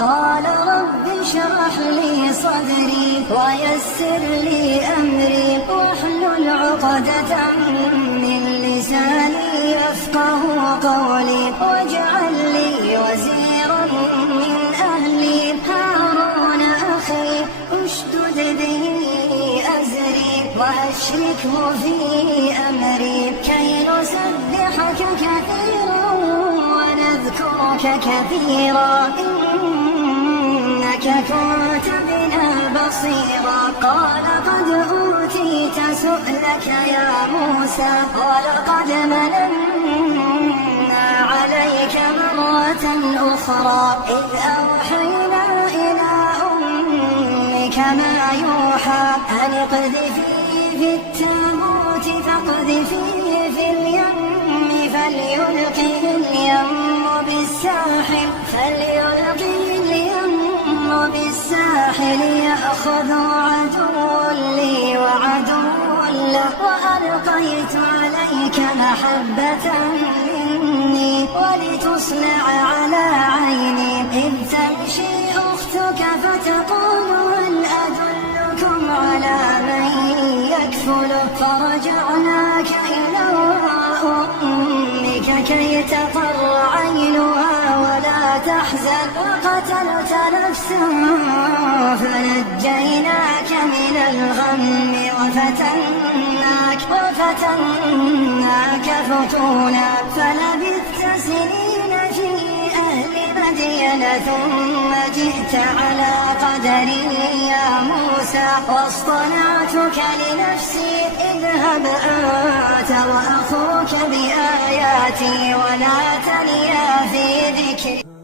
قال رب اشرح لي صدري ويسر لي أمري واحلل عقدة من لساني يفقه قولي واجعل لي وزيرا من أهلي هارون أخي اشدد به أزري وأشركه في أمري كي نسبحك كثيرا ونذكرك كثيرا إنك كنت بنا بصيرا قال قد أوتيت سؤلك يا موسى ولقد مننا عليك مرة أخرى إذ أوحينا إلى أمك ما يوحى أن اقذفيه في التابوت فاقذفيه في اليم فليلقه الساحل يأخذ عدو لي وعدو له وألقيت عليك محبة مني ولتصنع على عيني إذ تمشي أختك فتقول هل أدلكم على من يكفله فرجعناك إلى أمك كي تقر عينها ولا تحزن وقتلت نفسا فنجيناك من الغم وفتناك فتونا فلبثت سنين في أهل مدين ثم جئت على قدري يا موسى واصطنعتك لنفسي اذهب أنت وأخوك بآياتي ولا تنيا في ذكري